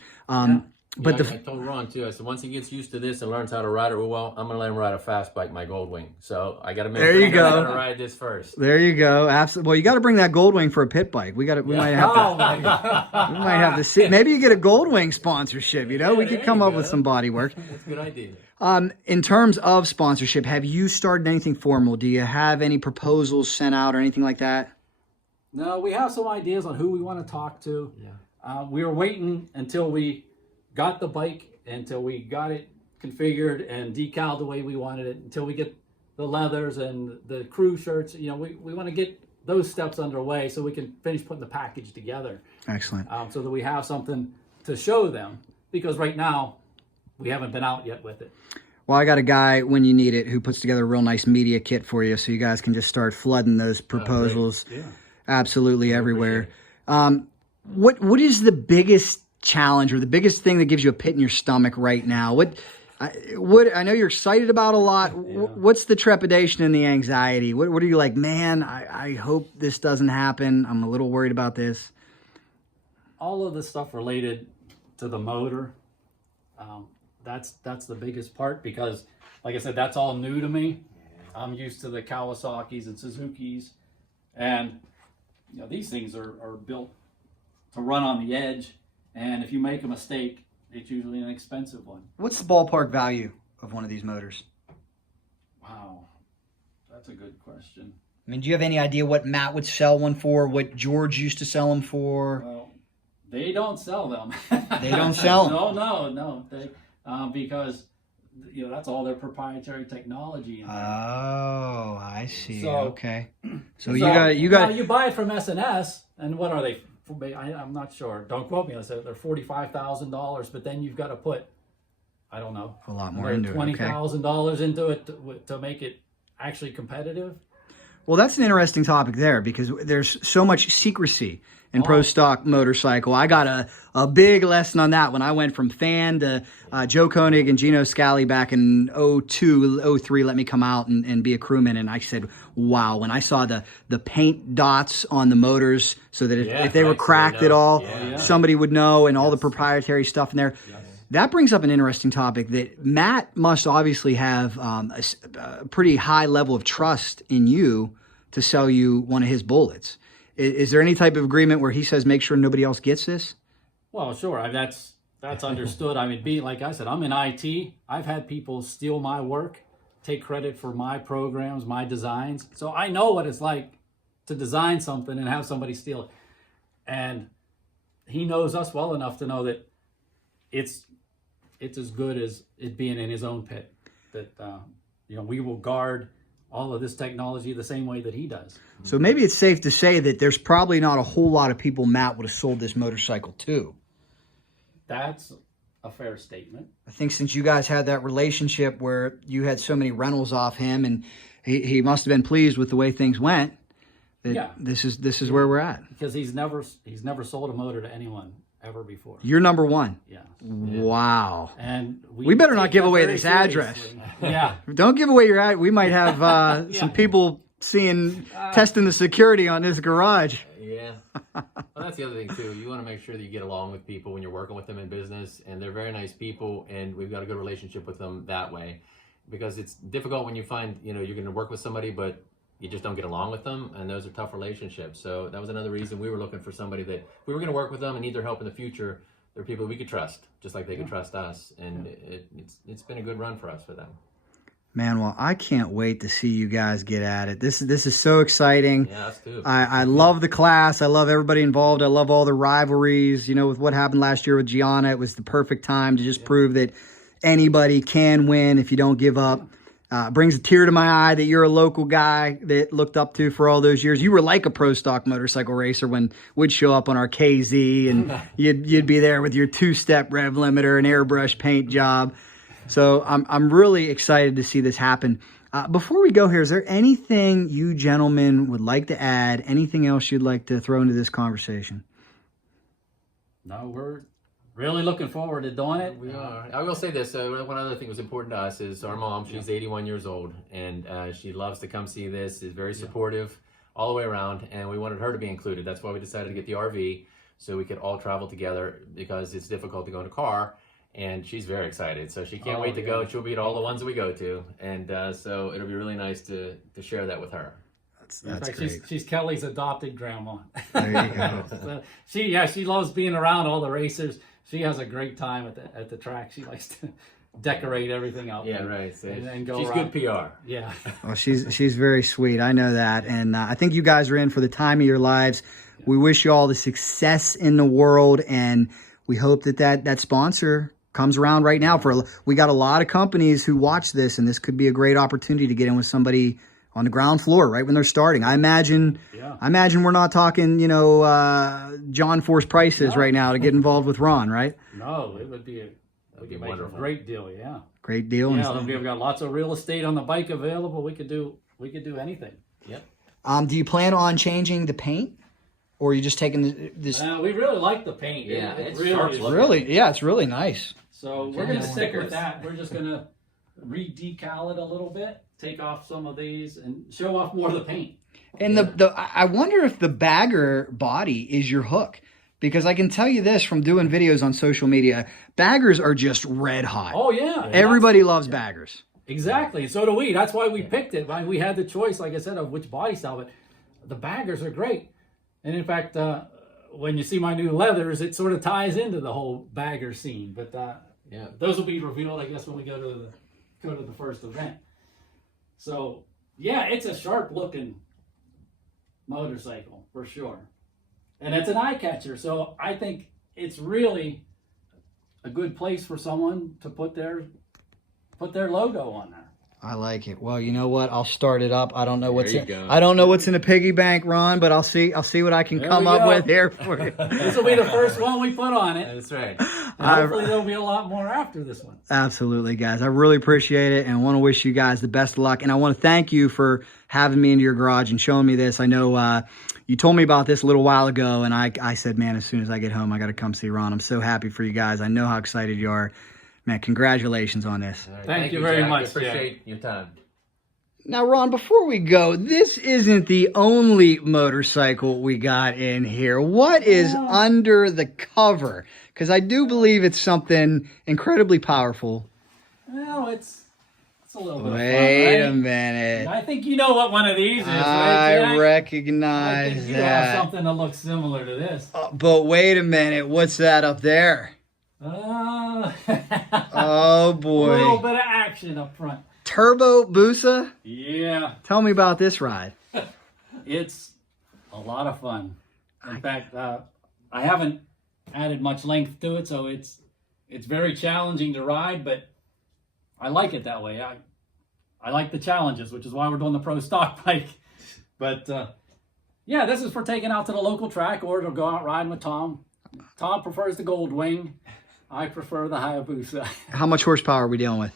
But I told Ron too. I said once he gets used to this and learns how to ride it well, I'm going to let him ride a fast bike, my Goldwing. So I got to make sure I got to ride this first. There you go. Absolutely. Well, you got to bring that Goldwing for a pit bike. We might have to see. Maybe you get a Goldwing sponsorship. We could come up with some body work. That's a good idea. In terms of sponsorship, have you started anything formal? Do you have any proposals sent out or anything like that? No, we have some ideas on who we want to talk to. We were waiting until we got the bike, until we got it configured and decaled the way we wanted it, until we get the leathers and the crew shirts. We want to get those steps underway so we can finish putting the package together. Excellent. So that we have something to show them, because right now we haven't been out yet with it. Well, I got a guy when you need it who puts together a real nice media kit for you, so you guys can just start flooding those proposals absolutely everywhere. What is the biggest challenge or the biggest thing that gives you a pit in your stomach right now? What I know you're excited about a lot. What's the trepidation and the anxiety? What are you like, man, I hope this doesn't happen. I'm a little worried about this. All of the stuff related to the motor, that's the biggest part, because like I said, that's all new to me. I'm used to the Kawasaki's and Suzuki's, and these things are built to run on the edge, and if you make a mistake, it's usually an expensive one. What's the ballpark value of one of these motors? Wow, that's a good question. I mean, do you have any idea what Matt would sell one for, what George used to sell them for? Well, they don't sell them. They don't sell them? No. Because that's all their proprietary technology. Oh, I see. So, okay. So you got you buy it from S&S, and what are they? I'm not sure. Don't quote me. I said they're $45,000, but then you've got to put, I don't know, a lot more into it. $20,000 into it to make it actually competitive. Well, that's an interesting topic there, because there's so much secrecy in Pro Stock Motorcycle. I got a big lesson on that when I went from fan to Joe Koenig and Gino Scali back in 02, 03, let me come out and be a crewman. And I said, wow, when I saw the paint dots on the motors so that if they were cracked at all, somebody would know, and all the proprietary stuff in there. Yes. That brings up an interesting topic that Matt must obviously have a pretty high level of trust in you to sell you one of his bullets. Is there any type of agreement where he says, make sure nobody else gets this? Well, sure. That's that's understood. I mean, being, like I said, I'm in IT. I've had people steal my work, take credit for my programs, my designs. So I know what it's like to design something and have somebody steal it. And he knows us well enough to know that it's as good as it being in his own pit. That we will guard all of this technology the same way that he does. So maybe it's safe to say that there's probably not a whole lot of people Matt would have sold this motorcycle to. That's a fair statement. I think since you guys had that relationship where you had so many rentals off him, and he must have been pleased with the way things went. That this is where we're at. Because he's never sold a motor to anyone ever before. You're number one. Yeah. Wow. And we better not give away this address. Yeah. Don't give away your address. We might have some people testing the security on this garage. Yeah. Well, that's the other thing too. You want to make sure that you get along with people when you're working with them in business, and they're very nice people, and we've got a good relationship with them that way. Because it's difficult when you find, you're going to work with somebody, but you just don't get along with them, and those are tough relationships. So that was another reason we were looking for somebody that if we were going to work with them and need their help in the future, they're people we could trust, just like they could trust us. And it's been a good run for us for them. Man, well, I can't wait to see you guys get at it. This is so exciting. Yeah, us too. I love the class. I love everybody involved. I love all the rivalries. With what happened last year with Gianna, it was the perfect time to just prove that anybody can win if you don't give up. Brings a tear to my eye that you're a local guy that looked up to for all those years. You were like a pro stock motorcycle racer when we'd show up on our KZ and you'd be there with your 2-step rev limiter and airbrush paint job. So I'm really excited to see this happen. Before we go here, is there anything you gentlemen would like to add? Anything else you'd like to throw into this conversation? No, we're really looking forward to doing it. We are. I will say this. One other thing that was important to us is our mom. She's 81 years old, and she loves to come see this. Is very supportive all the way around, and we wanted her to be included. That's why we decided to get the RV, so we could all travel together, because it's difficult to go in a car, and she's very excited. So she can't wait to go. She'll be at all the ones that we go to, and so it'll be really nice to share that with her. That's fact, great. She's Kelly's adopted grandma. There you go. So she loves being around all the racers. She has a great time at the track. She likes to decorate everything up. Yeah, right. So and go she's around. good PR. Yeah. Well, she's very sweet. I know that, and I think you guys are in for the time of your lives. We wish you all the success in the world, and we hope that sponsor comes around right now. We got a lot of companies who watch this, and this could be a great opportunity to get in with somebody on the ground floor right when they're starting. I imagine we're not talking, John Force prices right now to get involved with Ron, right? No, it would be a wonderful. great deal. Yeah. Great deal. Yeah, we've got lots of real estate on the bike available. We could do anything. Yep. Do you plan on changing the paint, or are you just taking this? We really like the paint. Yeah, it's It's really nice. So we're gonna stick with that. We're just gonna re-decal it a little bit, take off some of these, and show off more of the paint. And I wonder if the bagger body is your hook, because I can tell you this from doing videos on social media, baggers are just red hot. Oh yeah, everybody loves baggers. Exactly. So do we. That's why we picked it. We had the choice, like I said, of which body style, but the baggers are great. And in fact, when you see my new leathers, it sort of ties into the whole bagger scene. But those will be revealed, I guess, when we go to the first event. So yeah, it's a sharp looking motorcycle for sure, and it's an eye catcher. So I think it's really a good place for someone to put their logo on there. I like it. Well, you know what? I'll start it up. I don't know what's in. Go. I don't know what's in a piggy bank, Ron, but I'll see what I can come up with here for you. This will be the first one we put on it. That's right. And hopefully there'll be a lot more after this one. Absolutely, guys. I really appreciate it, and I want to wish you guys the best of luck. And I want to thank you for having me into your garage and showing me this. I know you told me about this a little while ago, and I said, man, as soon as I get home, I got to come see Ron. I'm so happy for you guys. I know how excited you are. Man, congratulations on this. Right. Thank you very Jack. much. I appreciate your time. Now, Ron, before we go, this isn't the only motorcycle we got in here. What is under the cover? Because I do believe it's something incredibly powerful. Well, it's a little bit Wait of fun, right? a minute. I think you know what one of these is, right, Jack? I I recognize think you that. have something that looks similar to this. But wait a minute. What's that up there? Oh A boy. little bit of action up front. Turbo Busa? Yeah, Tell me about this ride. it's a lot of fun. In fact, I haven't added much length to it, so it's very challenging to ride, but I like it that way. I like the challenges, which is why we're doing the Pro Stock bike. But yeah, this is for taking out to the local track or to go out riding with Tom. Tom prefers the Gold Wing. I prefer the Hayabusa. How much horsepower are we dealing with?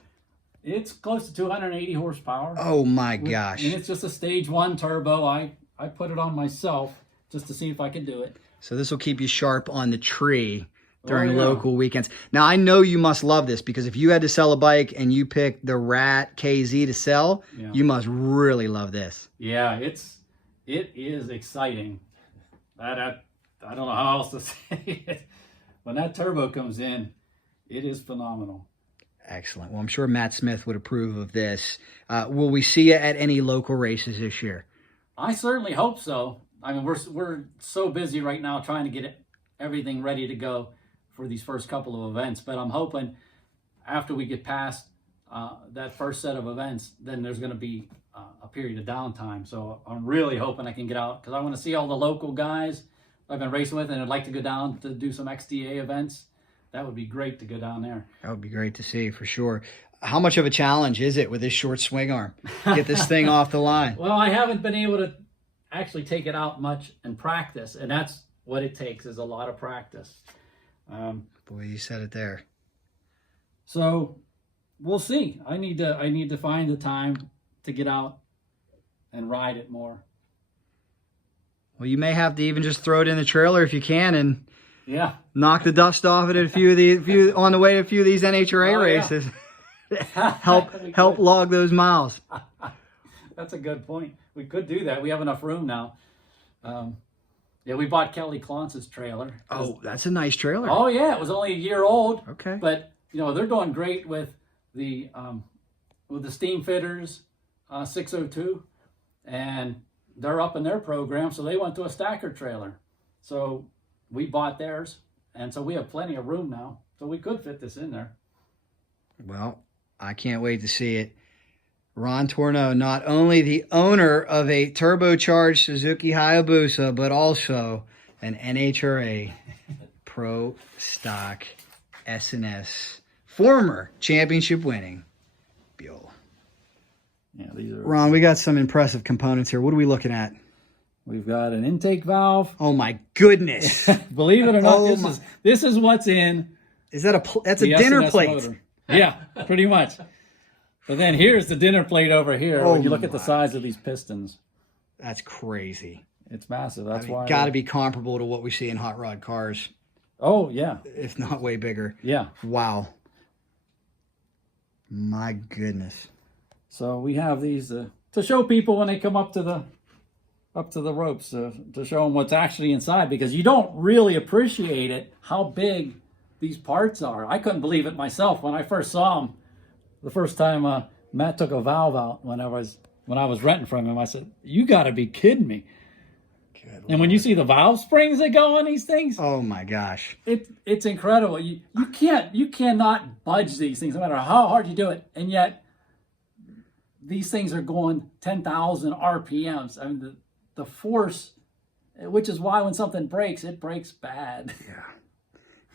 It's close to 280 horsepower. Oh my gosh. And it's just a stage 1 turbo. I put it on myself just to see if I could do it. So this will keep you sharp on the tree during Oh, yeah. local weekends. Now, I know you must love this because if you had to sell a bike and you picked the Rat KZ to sell, Yeah. you must really love this. Yeah, it is exciting. I don't know how else to say it. When that turbo comes in, it is phenomenal. Excellent. Well, I'm sure Matt Smith would approve of this. Will we see you at any local races this year? I certainly hope so. I mean, we're so busy right now trying to get everything ready to go for these first couple of events. But I'm hoping after we get past that first set of events, then there's going to be a period of downtime. So I'm really hoping I can get out because I want to see all the local guys I've been racing with, and I'd like to go down to do some XDA events. That would be great to go down there. That would be great to see for sure. How much of a challenge is it with this short swing arm? Get this thing off the line. Well, I haven't been able to actually take it out much and practice, and that's what it takes is a lot of practice. Boy, you said it there. So we'll see. I need to find the time to get out and ride it more. Well, you may have to even just throw it in the trailer if you can and Yeah. knock the dust off it at a few on the way to a few of these NHRA Oh, yeah. races. help log those miles. That's a good point. We could do that. We have enough room now. Yeah, we bought Kelly Clonce's trailer. Oh, that's a nice trailer. Oh yeah, it was only a year old. Okay. But you know they're doing great with the steam fitters 602, and they're up in their program. So they went to a stacker trailer. So we bought theirs, and so we have plenty of room now. So we could fit this in there. Well, I can't wait to see it. Ron Tornow, not only the owner of a turbocharged Suzuki Hayabusa, but also an NHRA Pro Stock S&S, former championship winning Buell. Yeah, these are. Ron, we got some impressive components here. What are we looking at? We've got an intake valve. Oh my goodness! Believe it or not, Oh, this is what's in. Is that that's a the dinner S&S plate? motor. Yeah, pretty much. But then here's the dinner plate over here. Oh when you look at the my. size of these pistons, That's crazy. it's massive. That's why. Got to be comparable to what we see in hot rod cars, Oh yeah, if not way bigger. yeah. Wow. My goodness. So we have these to show people when they come up to the ropes to show them what's actually inside, because you don't really appreciate it how big these parts are. I couldn't believe it myself when I first saw them. The first time Matt took a valve out when I was renting from him, I said, "You got to be kidding me!" Good And when you see the valve springs that go on these things, Oh my gosh. it's incredible. You cannot budge these things no matter how hard you do it, and yet these things are going 10,000 RPMs. I mean the force, which is why when something breaks, it breaks bad.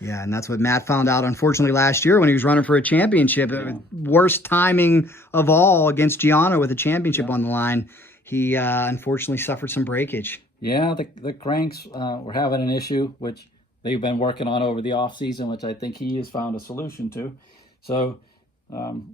Yeah, and that's what Matt found out, unfortunately, last year when he was running for a championship. Worst timing of all against Gianna with a championship on the line. He unfortunately suffered some breakage. Yeah, the cranks were having an issue, which they've been working on over the off season, which I think he has found a solution to. So, so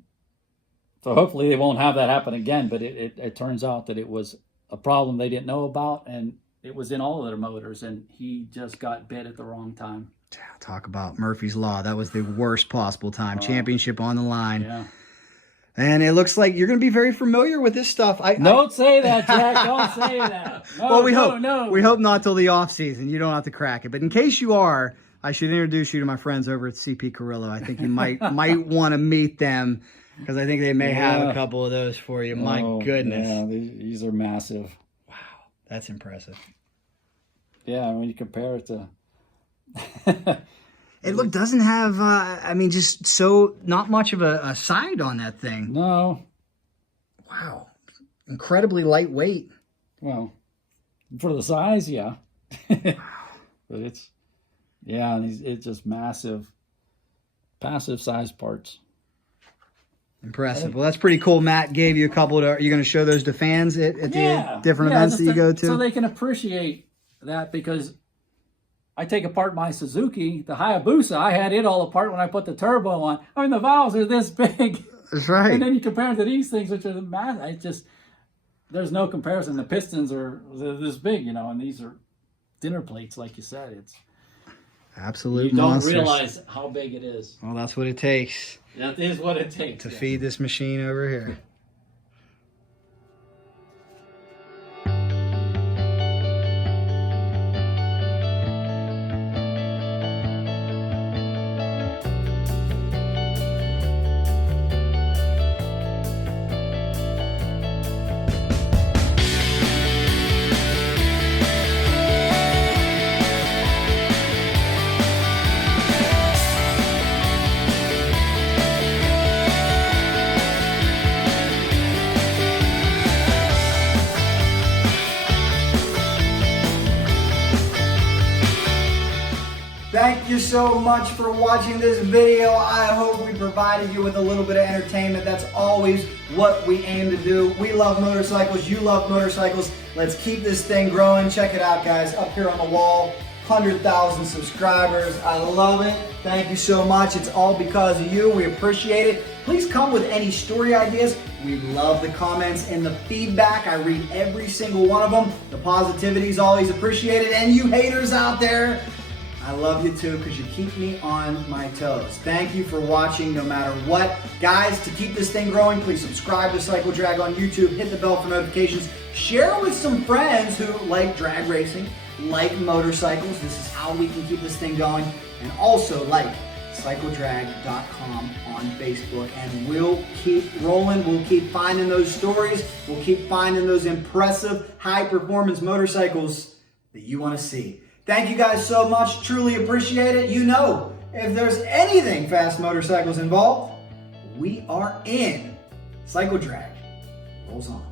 hopefully they won't have that happen again. But it turns out that it was a problem they didn't know about, and it was in all of their motors, and he just got bit at the wrong time. Talk about Murphy's Law. That was the worst possible time. Championship on the line. Yeah. And it looks like you're going to be very familiar with this stuff. Don't say that, Jack. Don't say that. No, Well, we no, hope. No. We hope not till the off season. You don't have to crack it. But in case you are, I should introduce you to my friends over at CP Carrillo. I think you might want to meet them, because I think they may have a couple of those for you. My goodness. Yeah, these are massive. That's impressive. Yeah, when you compare it to It doesn't have, I mean, just so not much of a side on that thing. No. Wow. Incredibly lightweight. Well, for the size, yeah. But it's, yeah, it's just massive, passive size parts. Impressive. Well, that's pretty cool. Matt gave you a couple. You're going to show those to fans at the different events that you go to? So they can appreciate that, because I take apart my Suzuki, the Hayabusa. I had it all apart when I put the turbo on. I mean, the valves are this big. That's right. And then you compare them to these things, which are massive. I just, there's no comparison. The pistons are this big, you know, and these are dinner plates, like you said. It's absolute You don't monsters. realize how big it is. Well, that's what it takes. That is what it takes to feed this machine over here. Thank you so much for watching this video. I hope we provided you with a little bit of entertainment. That's always what we aim to do. We love motorcycles. You love motorcycles. Let's keep this thing growing. Check it out, guys. Up here on the wall, 100,000 subscribers. I love it. Thank you so much. It's all because of you. We appreciate it. Please come with any story ideas. We love the comments and the feedback. I read every single one of them. The positivity is always appreciated. And you haters out there, I love you too, because you keep me on my toes. Thank you for watching no matter what. Guys, to keep this thing growing, please subscribe to Cycle Drag on YouTube, hit the bell for notifications, share with some friends who like drag racing, like motorcycles. This is how we can keep this thing going. And also like cycledrag.com on Facebook. And we'll keep rolling. We'll keep finding those stories. We'll keep finding those impressive high-performance motorcycles that you want to see. Thank you guys so much. Truly appreciate it. You know, if there's anything fast motorcycles involved, we are in. Cycle Drag rolls on.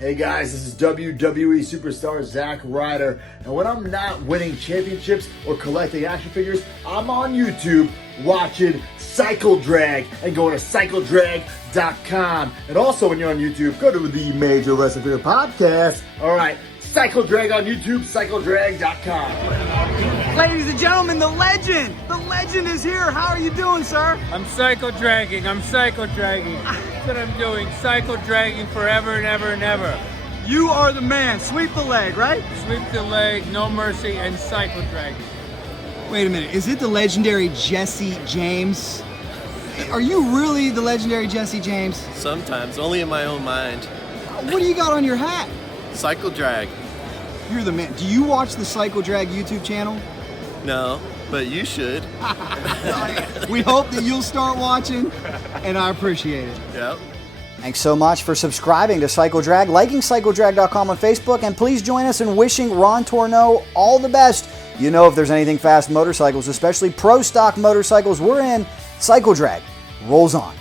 Hey guys, this is WWE superstar Zack Ryder, and when I'm not winning championships or collecting action figures, I'm on YouTube watching Cycle Drag and going to cycledrag.com. And also when you're on YouTube, go to the Major Wrestling Figure Podcast. All right, Cycle Drag on YouTube, cycledrag.com. Ladies and gentlemen, the legend is here. How are you doing, sir? I'm cycle dragging. I'm cycle dragging. That's what I'm doing. Cycle dragging forever and ever and ever. You are the man. Sweep the leg, right? Sweep the leg, no mercy, and cycle dragging. Wait a minute. Is it the legendary Jesse James? Are you really the legendary Jesse James? Sometimes, only in my own mind. What do you got on your hat? Cycle drag. You're the man. Do you watch the Cycle Drag YouTube channel? No, but you should. We hope that you'll start watching, and I appreciate it. Yep. Thanks so much for subscribing to Cycle Drag, liking cycledrag.com on Facebook, and please join us in wishing Ron Tornow all the best. You know, if there's anything fast motorcycles, especially pro stock motorcycles, we're in. Cycle Drag rolls on.